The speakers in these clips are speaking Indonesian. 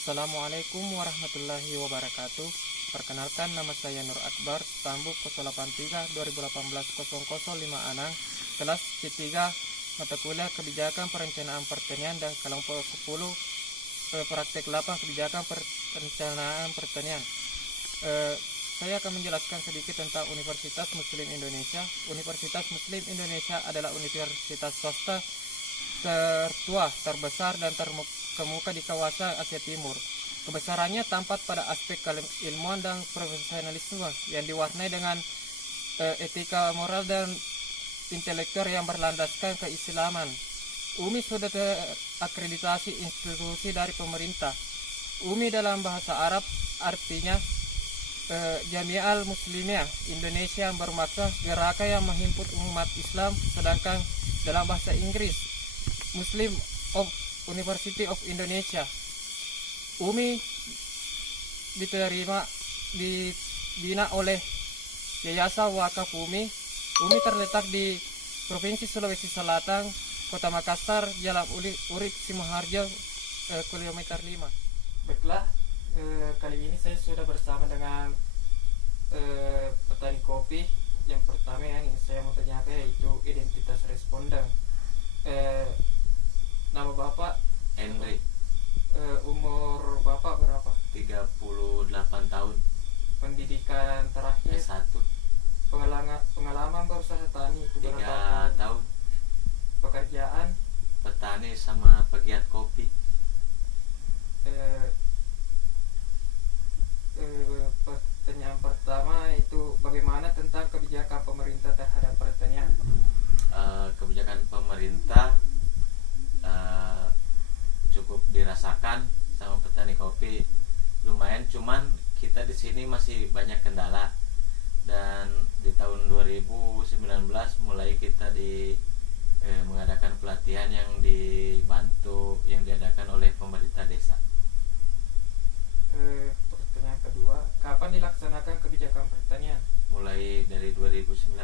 Assalamualaikum warahmatullahi wabarakatuh. Perkenalkan, nama saya Nur Akbar, Stambuk 083 2018 005 Anang, kelas C3, mata kuliah Kebijakan Perencanaan Pertanian dan kelompok 10 praktek 8 Kebijakan Perencanaan Pertanian. Saya akan menjelaskan sedikit tentang Universitas Muslim Indonesia. Universitas Muslim Indonesia adalah universitas swasta tertua, terbesar, dan terkemuka di kawasan Asia Timur. Kebesarannya tampak pada aspek keilmuan dan profesionalisme yang diwarnai dengan etika moral dan intelektual yang berlandaskan keislaman. UMI sudah terakreditasi institusi dari pemerintah. UMI dalam bahasa Arab artinya Jami'ah Muslimiyah Indonesia, yang bermaksud gerakan yang menghimpun umat Islam, sedangkan dalam bahasa Inggris Muslim of University of Indonesia. UMI dibina oleh Yayasan Wakaf UMI. UMI terletak di Provinsi Sulawesi Selatan, Kota Makassar, Jalan Urip Simoharjo, kilometer 5. Baiklah, kali ini saya sudah bersama dengan petani kopi. Yang pertama yang saya mau tanyakan yaitu identitas responden. Nama Bapak Henry, umur Bapak berapa? 38 tahun, Pendidikan terakhir, S1, pengalaman berusaha tani itu 3 berapa tahun? tahun, Pekerjaan, petani sama pegiat kopi. Pertanyaan pertama itu bagaimana tentang kebijakan pemerintah terhadap pertanian? Kebijakan pemerintah cukup dirasakan sama petani kopi, lumayan, cuman kita di sini masih banyak kendala. Dan di tahun 2019 mulai kita mengadakan pelatihan yang diadakan oleh pemerintah desa. Pertanyaan kedua, kapan dilaksanakan kebijakan pertanian? Mulai dari 2019.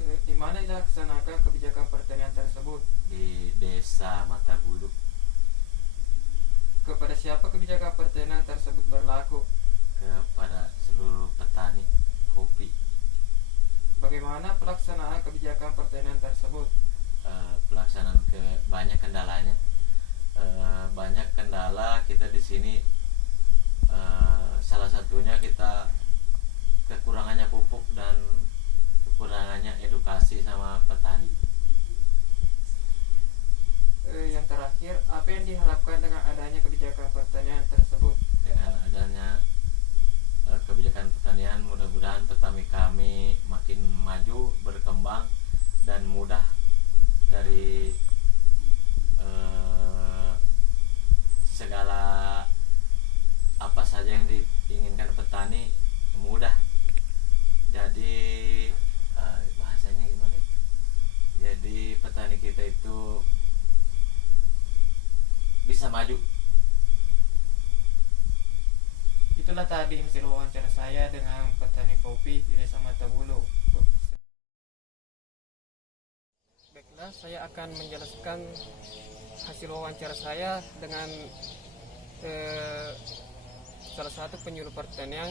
Di mana dilaksanakan kebijakan pertanian tersebut? Di desa Matabulu. Kepada siapa kebijakan pertanian tersebut berlaku? Kepada seluruh petani kopi. Bagaimana pelaksanaan kebijakan pertanian tersebut? Pelaksanaan banyak kendalanya. Banyak kendala kita di sini. Salah satunya kita kekurangannya pupuk dan kekurangannya edukasi sama petani. Yang terakhir, apa yang diharapkan dengan adanya kebijakan pertanian tersebut? Dengan adanya kebijakan pertanian, mudah-mudahan petani kami makin maju, berkembang, dan mudah dari segala apa saja yang diinginkan petani, mudah. Jadi bahasanya gimana itu? Jadi petani kita itu bisa maju. Itulah tadi hasil wawancara saya dengan petani kopi di Desa Matabulu. Baiklah, saya akan menjelaskan hasil wawancara saya dengan salah satu penyuluh pertanian,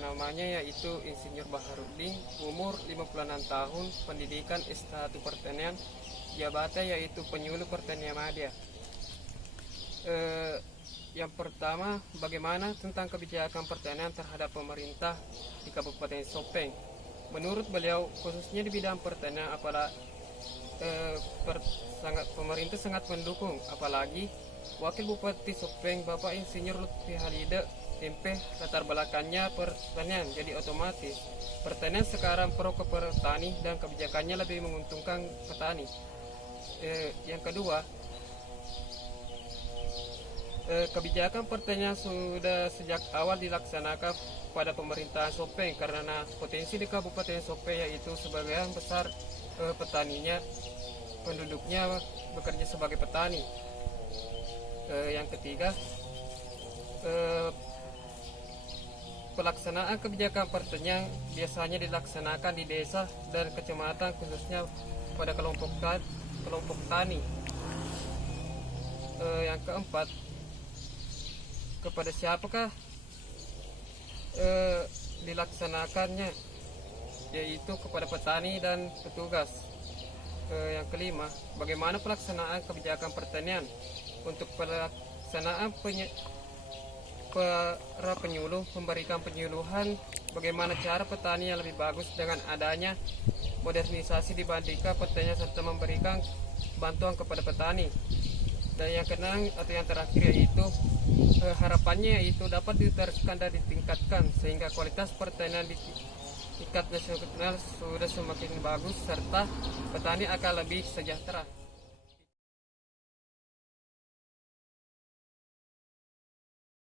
namanya yaitu Insinyur Baharudin, umur 56 tahun, pendidikan S1 pertanian, jabatan yaitu penyuluh pertanian media. Yang pertama, bagaimana tentang kebijakan pertanian terhadap pemerintah di Kabupaten Sopeng? Menurut beliau, khususnya di bidang pertanian, pemerintah sangat mendukung, apalagi Wakil Bupati Sopeng Bapak Insinyur Lutfi Halide MP latar belakangnya pertanian, jadi otomatis pertanian sekarang pro ke petani dan kebijakannya lebih menguntungkan petani. Yang kedua, kebijakan pertanian sudah sejak awal dilaksanakan pada pemerintahan Sopeng karena potensi di Kabupaten Sopeng yaitu sebagian besar petaninya, penduduknya bekerja sebagai petani. Yang ketiga, pelaksanaan kebijakan pertanian biasanya dilaksanakan di desa dan kecamatan, khususnya pada kelompok tani. Yang keempat, kepada siapakah dilaksanakannya, yaitu kepada petani dan petugas. Yang kelima, bagaimana pelaksanaan kebijakan pertanian. Untuk pelaksanaan para penyuluh memberikan penyuluhan bagaimana cara petani yang lebih bagus dengan adanya modernisasi dibandingkan pertanian, serta memberikan bantuan kepada petani. Dan yang keenam atau yang terakhir yaitu harapannya yaitu dapat diteruskan dan ditingkatkan sehingga kualitas pertanian di tingkat nasional sudah semakin bagus serta petani akan lebih sejahtera.